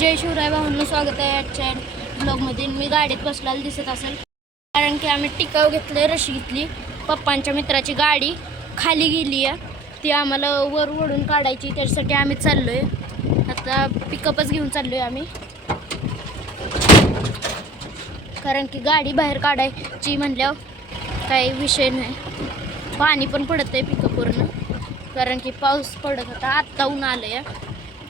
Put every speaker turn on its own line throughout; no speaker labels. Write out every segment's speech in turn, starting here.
जय शिवराय भाऊंना स्वागत आहे आजच्या ब्लॉगमध्ये मी गाडीत बसलेला दिसत असेल. कारण की आम्ही टिकाव घेतले रशी घेतली. पप्पांच्या मित्राची गाडी खाली गेली आहे. ती आम्हाला वर ओढून काढायची त्याच्यासाठी आम्ही चाललो आहे आता पिकअपच घेऊन चाललो आहे आम्ही. कारण की गाडी बाहेर काढायची म्हणल्यावर काही विषय नाही. पाणी पण पडत आहे पिकअपवरनं कारण की पाऊस पडत होता आत्ता ऊन आलं आहे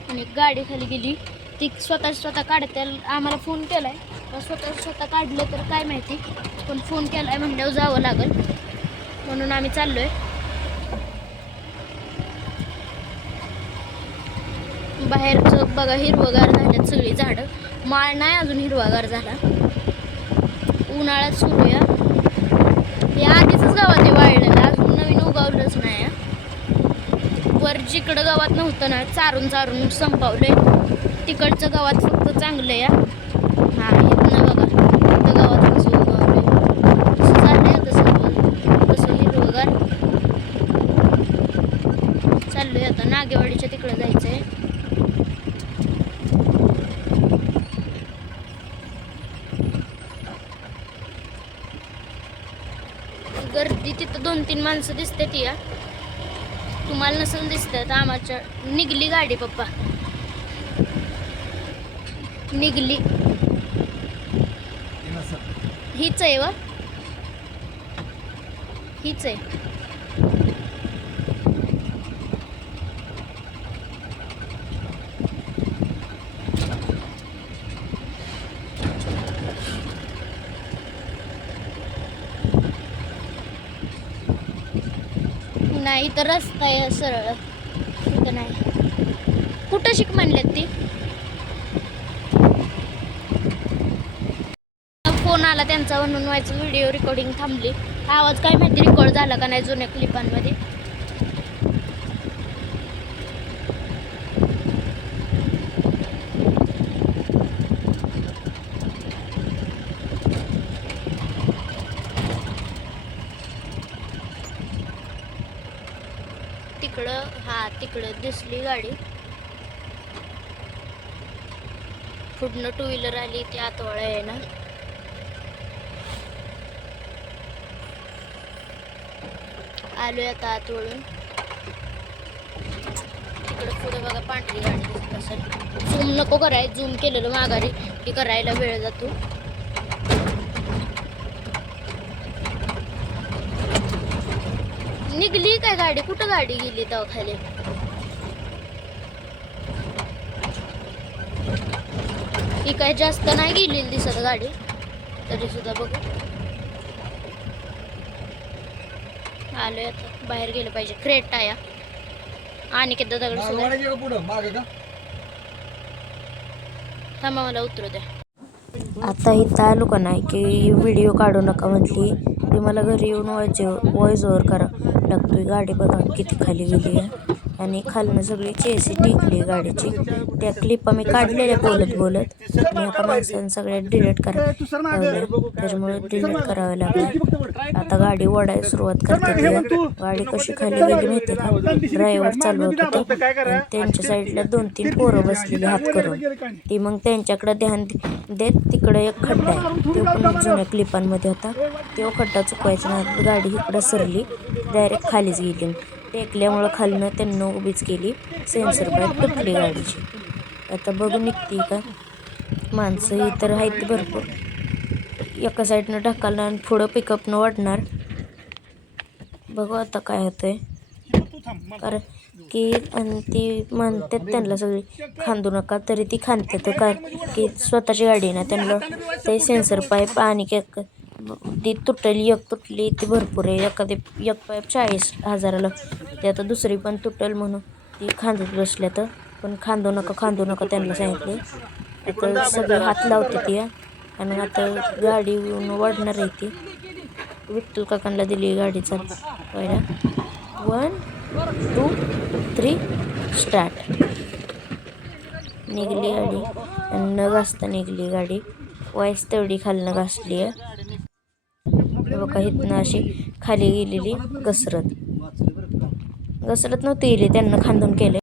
आणि गाडी खाली गेली. ती स्वतः स्वतः काढते आम्हाला फोन केला आहे स्वतः स्वतः काढलं तर काय माहिती? पण फोन केला आहे म्हणल्यावर जावं लागेल. म्हणून आम्ही चाललो आहे बाहेरचं बघा हिरवगार झाल्यात सगळी झाडं. माळ नाही अजून हिरवागार झाला. उन्हाळ्यात सुरूया या हे आधीच गावात आहे वाळलेलं. अजून नवीन उगावलंच नाही आहे. वर जिकडं गावात नव्हतं ना चारून चारून संपवलंय. तिकडचं गावात फक्त चांगलं या हां. इथनं बघा. इथं गावात कसं उगवलंय कसं झालंय तसं तसं हिरवगार चाललोय आता. नागेवाडीच्या तिकडं जायचं आहे गर्दी तिथं दोन तीन माणसं दिसतात या. तुम्हाला नसेल दिसतात आमच्या निघली गाडी पप्पा. निघली. हीच आहे व. हीच आहे. नाही तर रस्ता आहे सरळ. नाही. कुठं शिक म्हणलेत ती? फोन आला त्यांचा म्हणून व्हायचं व्हिडिओ रेकॉर्डिंग थांबली. आवाज काय माहिती रेकॉर्ड झाला का नाही जुन्या क्लिपांमध्ये तिकडं हा तिकडं दिसली गाडी. पुढनं टू व्हीलर आली ती आतवळा आहे ना. आलोय आता आतवळून. तिकडं पुढे बघा पांढरी गाडी दिसत असेल झूम नको कराय झूम केलेलं माघारी की करायला वेळ जातो. निघली काय गाडी? कुठं गाडी गेली तेव्हा खाली ही काय जास्त नाही गेलेली दिसत गाडी. तरी सुद्धा बघू. आलोय आता. बाहेर गेलं पाहिजे. क्रेट या. आणि किती दगड सुद्धा
मागवायला गेलं पुढं? माग का?
थांबा मला उतरू द्या.
आता इथं आलो का नाही की व्हिडिओ काढू नका म्हटली ती मला घरी येऊन वॉइस वॉइस ओव्हर करा. लागतोय गाडी बघा किती खाली गेली आहे. आणि खालनं सगळी चेसी टिकली गाडीची. त्या क्लिप आम्ही काढलेल्या बोलत बोलत. आणि आता माणसानं सगळ्या डिलीट करा लावल्या त्याच्यामुळे डिलीट करावं लागलं. आता गाडी ओढायला सुरुवात करते गाडी कशी खाली गेली माहिती का? ड्रायव्हर चालवत होते त्यांच्या साईडला दोन तीन पोरं बसलेली हात करून. ती मग त्यांच्याकडे ध्यान दे- देत तिकडे एक खड्डा आहे. तो पण जुन्या क्लिपांमध्ये होता. तो खड्डा चुकवायचा नाही. गाडी इकडं सरली. डायरेक्ट खालीच गेली. टेकल्यामुळं खालनं त्यांना उभीच केली. सेन्सर पाईप तुटली गाडीची. आता बघू निघते का? माणसं इतर तर आहेत भरपूर. एका साईडनं ढकलणार आणि पुढं पिकअपनं वाढणार. बघू आता काय होतंय. कारण की आणि ती म्हणतात त्यांना सगळी खांदू नका तरी ती खांदतात कारण की स्वतःची गाडी ना त्यांना ते सेन्सर पाईप आणि एक ती तुटली एक तुटली ती भरपूर आहे. एखादी एक पाईप चाळीस हजाराला. ते आता दुसरी पण तुटल म्हणून. ती खांदत बसल्या तर. पण खांदू नका खांदू नका त्यांना सांगितले. आता सगळे हात लावते ती आणि आता गाडी येऊन वाढणार आहे ती. विठ्ठल काकांना दिली गाडीचा पहिला. वन टू थ्री स्टार्ट निघली गाडी. आणि न घासता निघली गाडी. वाईस तेवढी खालनं घासली आहे बघा इथनं अशी खाली गेलेली घसरत घसरत नव्हती गेली त्यांना खांदून केले.